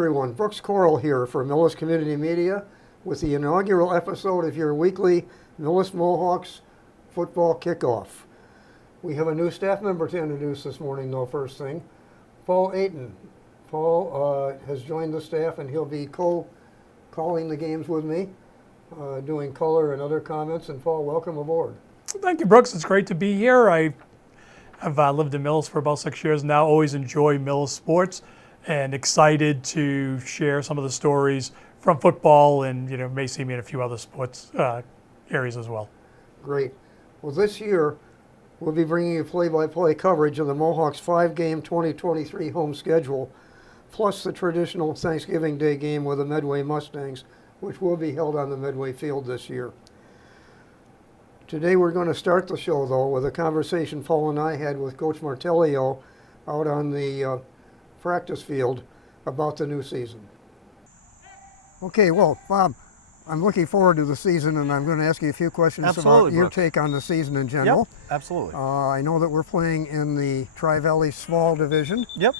everyone, Brooks Coral here for Millis Community Media with the inaugural episode of your weekly Millis Mohawks football kickoff. We have a new staff member to introduce this morning, though, first thing. Paul Ayton. Paul has joined the staff and he'll be calling the games with me, doing color and other comments. And Paul, welcome aboard. Thank you, Brooks. It's great to be here. I've lived in Millis for about 6 years now, always enjoy Millis sports, and excited to share some of the stories from football, and may see me in a few other sports areas as well. Great. Well, this year we'll be bringing you play-by-play coverage of the Mohawks 5-game 2023 home schedule, plus the traditional Thanksgiving Day game with the Medway Mustangs, which will be held on the Medway field this year. Today we're going to start the show, though, with a conversation Paul and I had with Coach Martellio out on the practice field about the new season. Okay, well, Bob, I'm looking forward to the season, and I'm going to ask you a few questions about your take on the season in general. Yep, absolutely. I know that we're playing in the Tri-Valley Small Division. Yep.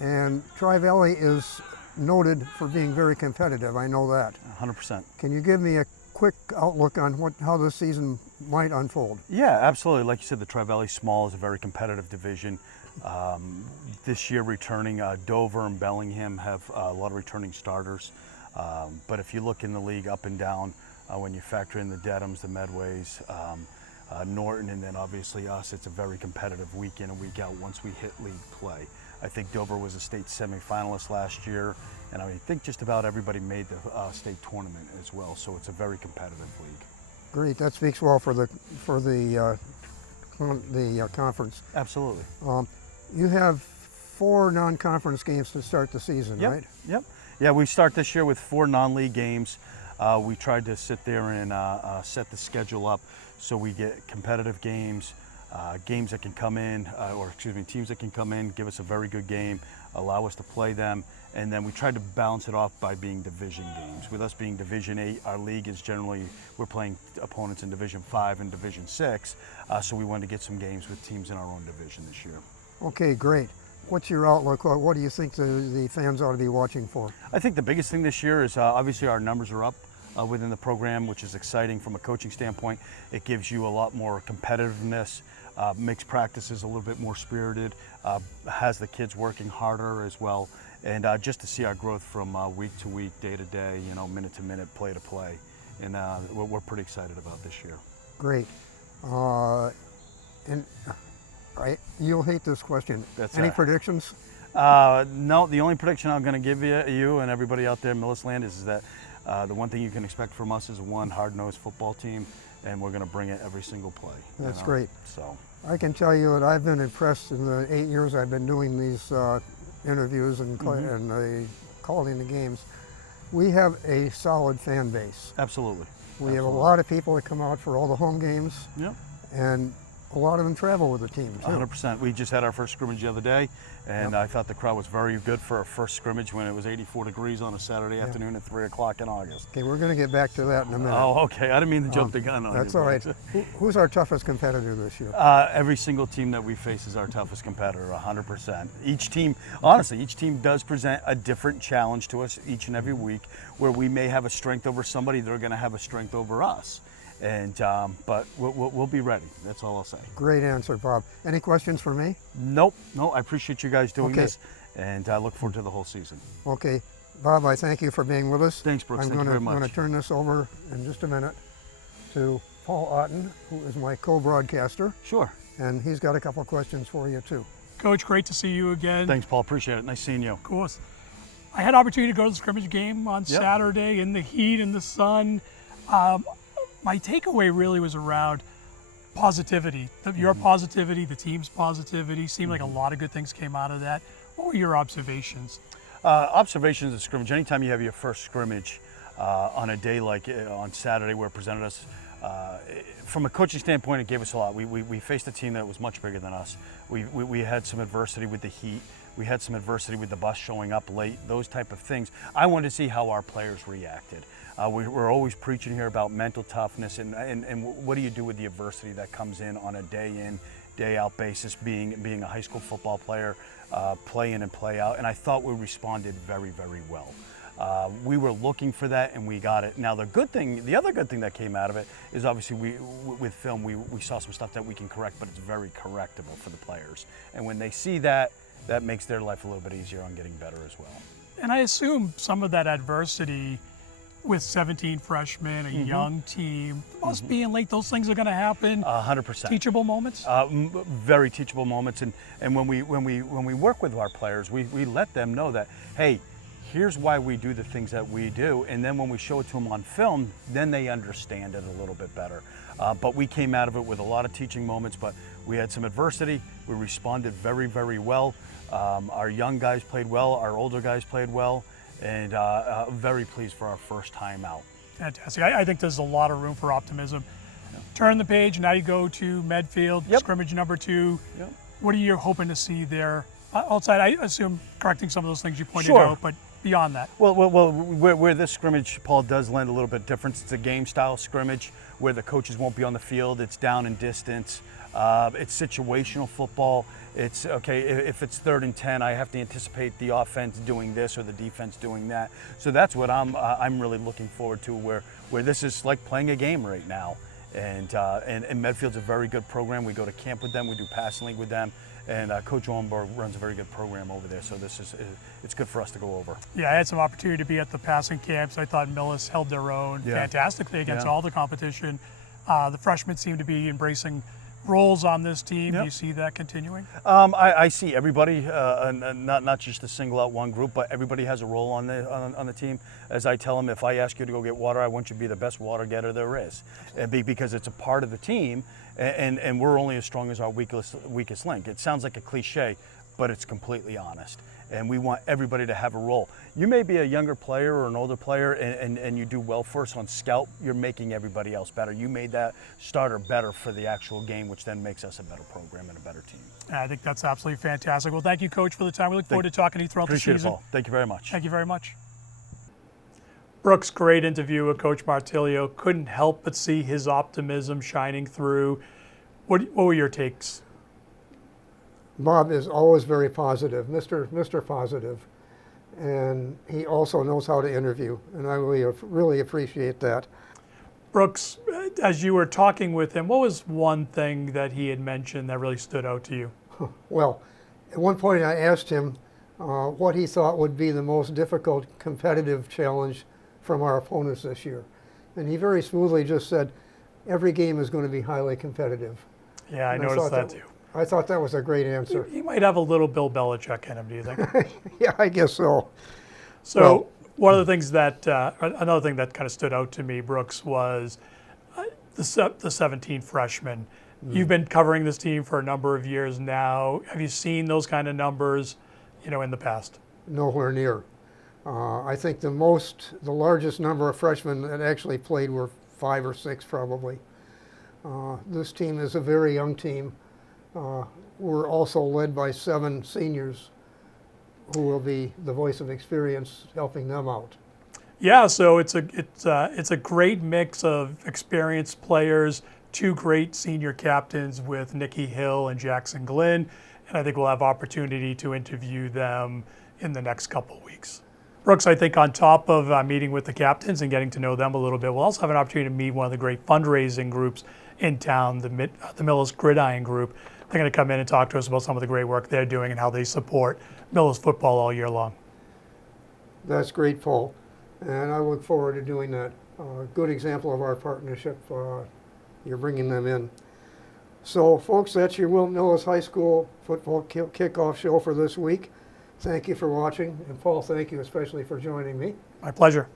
And Tri-Valley is noted for being very competitive. I know that. 100%. Can you give me a quick outlook on how this season might unfold? Yeah, absolutely. Like you said, the Tri-Valley Small is a very competitive division. This year returning, Dover and Bellingham have a lot of returning starters. But if you look in the league up and down, when you factor in the Dedhams, the Medways, Norton, and then obviously us, it's a very competitive week in and week out once we hit league play. I think Dover was a state semifinalist last year, and I think just about everybody made the state tournament as well. So it's a very competitive league. Great, that speaks well for the conference. Absolutely. You have 4 non-conference games to start the season, Yep. right? Yep. Yeah, we start this year with 4 non-league games. We tried to sit there and set the schedule up so we get competitive games, games that can come in, teams that can come in, give us a very good game, allow us to play them, and then we tried to balance it off by being division games. With us being Division 8, our league is generally, we're playing opponents in Division 5 and Division 6, so we wanted to get some games with teams in our own division this year. Okay, great. What's your outlook? What do you think the fans ought to be watching for? I think the biggest thing this year is obviously our numbers are up within the program, which is exciting from a coaching standpoint. It gives you a lot more competitiveness, makes practices a little bit more spirited, has the kids working harder as well, and just to see our growth from week to week, day to day, minute to minute, play to play, and we're pretty excited about this year. Great. You'll hate this question. Any predictions? No, the only prediction I'm going to give you and everybody out there in Millis land is that the one thing you can expect from us is one hard-nosed football team, and we're going to bring it every single play. That's great. So I can tell you that I've been impressed in the 8 years I've been doing these interviews and calling the games. We have a solid fan base. Absolutely. We have a lot of people that come out for all the home games. Yep. And a lot of them travel with the team, too. 100%. We just had our first scrimmage the other day, and I thought the crowd was very good for our first scrimmage when it was 84 degrees on a Saturday afternoon at 3 o'clock in August. Okay, we're going to get back to that in a minute. Oh, okay. I didn't mean to jump the gun on you. That's all right. Who's our toughest competitor this year? Every single team that we face is our toughest competitor, 100%. Each team does present a different challenge to us each and every week, where we may have a strength over somebody, they're going to have a strength over us. And but we'll be ready. That's all I'll say. Great answer, Bob. Any questions for me? Nope. No, I appreciate you guys doing this, and I look forward to the whole season. Okay, Bob, I thank you for being with us. Thanks, Brooks. Thank you very much. I'm going to turn this over in just a minute to Paul Otten, who is my co-broadcaster. Sure. And he's got a couple of questions for you, too. Coach, great to see you again. Thanks, Paul. Appreciate it. Nice seeing you. Of course. I had opportunity to go to the scrimmage game on Saturday in the heat and the sun. My takeaway really was around positivity. Your positivity, the team's positivity, seemed like a lot of good things came out of that. What were your observations? Observations of scrimmage. Anytime you have your first scrimmage on a day like on Saturday where it presented us From a coaching standpoint, it gave us a lot. We faced a team that was much bigger than us. We had some adversity with the heat. We had some adversity with the bus showing up late, those type of things. I wanted to see how our players reacted. We're always preaching here about mental toughness and what do you do with the adversity that comes in on a day-in, day-out basis, being a high school football player, play in and play out. And I thought we responded very, very well. We were looking for that and we got it. Now the other good thing that came out of it is obviously with film we saw some stuff that we can correct, but it's very correctable for the players. And when they see that, that makes their life a little bit easier on getting better as well. And I assume some of that adversity with 17 freshmen, a young team, must be in late. Those things are going to happen. 100%. Teachable moments. Very teachable moments. And when we work with our players, we let them know that, hey, here's why we do the things that we do. And then when we show it to them on film, then they understand it a little bit better. But we came out of it with a lot of teaching moments, but we had some adversity. We responded very, very well. Our young guys played well. Our older guys played well. And very pleased for our first time out. Fantastic. I think there's a lot of room for optimism. Yeah. Turn the page, now you go to Medfield, scrimmage number 2. Yep. What are you hoping to see there? Outside, I assume correcting some of those things you pointed out, but beyond that. Well, where this scrimmage, Paul, does lend a little bit different. It's a game-style scrimmage where the coaches won't be on the field. It's down in distance. It's situational football. It's okay, if it's 3rd and 10, I have to anticipate the offense doing this or the defense doing that. So that's what I'm really looking forward to, where this is like playing a game right now. And Medfield's a very good program. We go to camp with them, we do passing league with them, and Coach Owenberg runs a very good program over there. So it's good for us to go over. Yeah, I had some opportunity to be at the passing camps. I thought Millis held their own fantastically against all the competition. The freshmen seem to be embracing roles on this team. Do you see that continuing? I see everybody, not just to single out one group, but everybody has a role on the team. As I tell them, if I ask you to go get water, I want you to be the best water getter there is, because it's a part of the team, and we're only as strong as our weakest link. It sounds like a cliche, but it's completely honest. And we want everybody to have a role. You may be a younger player or an older player and you do well for us on scout, you're making everybody else better. You made that starter better for the actual game, which then makes us a better program and a better team. I think that's absolutely fantastic. Well, thank you, Coach, for the time. We look forward to talking to you throughout the season. Appreciate it, Paul. Thank you very much. Thank you very much. Brooks, great interview with Coach Martilio. Couldn't help but see his optimism shining through. What were your takes? Bob is always very positive, Mr. Positive, and he also knows how to interview, and I really appreciate that. Brooks, as you were talking with him, what was one thing that he had mentioned that really stood out to you? Well, at one point I asked him what he thought would be the most difficult competitive challenge from our opponents this year, and he very smoothly just said, every game is going to be highly competitive. Yeah, I noticed that too. I thought that was a great answer. He might have a little Bill Belichick in him, do you think? Yeah, I guess so. So one of the things that, another thing that kind of stood out to me, Brooks, was the 17 freshmen. You've been covering this team for a number of years now. Have you seen those kind of numbers, in the past? Nowhere near. I think the largest number of freshmen that actually played were 5 or 6 probably. This team is a very young team. We're also led by 7 seniors who will be the voice of experience helping them out. Yeah, so it's a great mix of experienced players, 2 great senior captains with Nikki Hill and Jackson Glynn, and I think we'll have opportunity to interview them in the next couple weeks. Brooks, I think on top of meeting with the captains and getting to know them a little bit, we'll also have an opportunity to meet one of the great fundraising groups in town, the Millis Gridiron Group. They're going to come in and talk to us about some of the great work they're doing and how they support Millis football all year long. That's great, Paul, and I look forward to doing that. Good example of our partnership. You're bringing them in. So, folks, that's your Wilton Millis High School football kickoff show for this week. Thank you for watching, and Paul, thank you especially for joining me. My pleasure.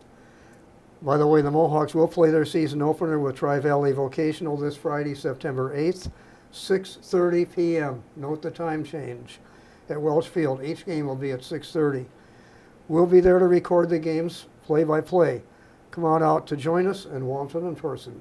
By the way, the Mohawks will play their season opener with Tri-Valley Vocational this Friday, September 8th. 6:30 p.m. Note the time change at Welch Field. Each game will be at 6:30. We'll be there to record the games play by play. Come on out to join us and watch it in person.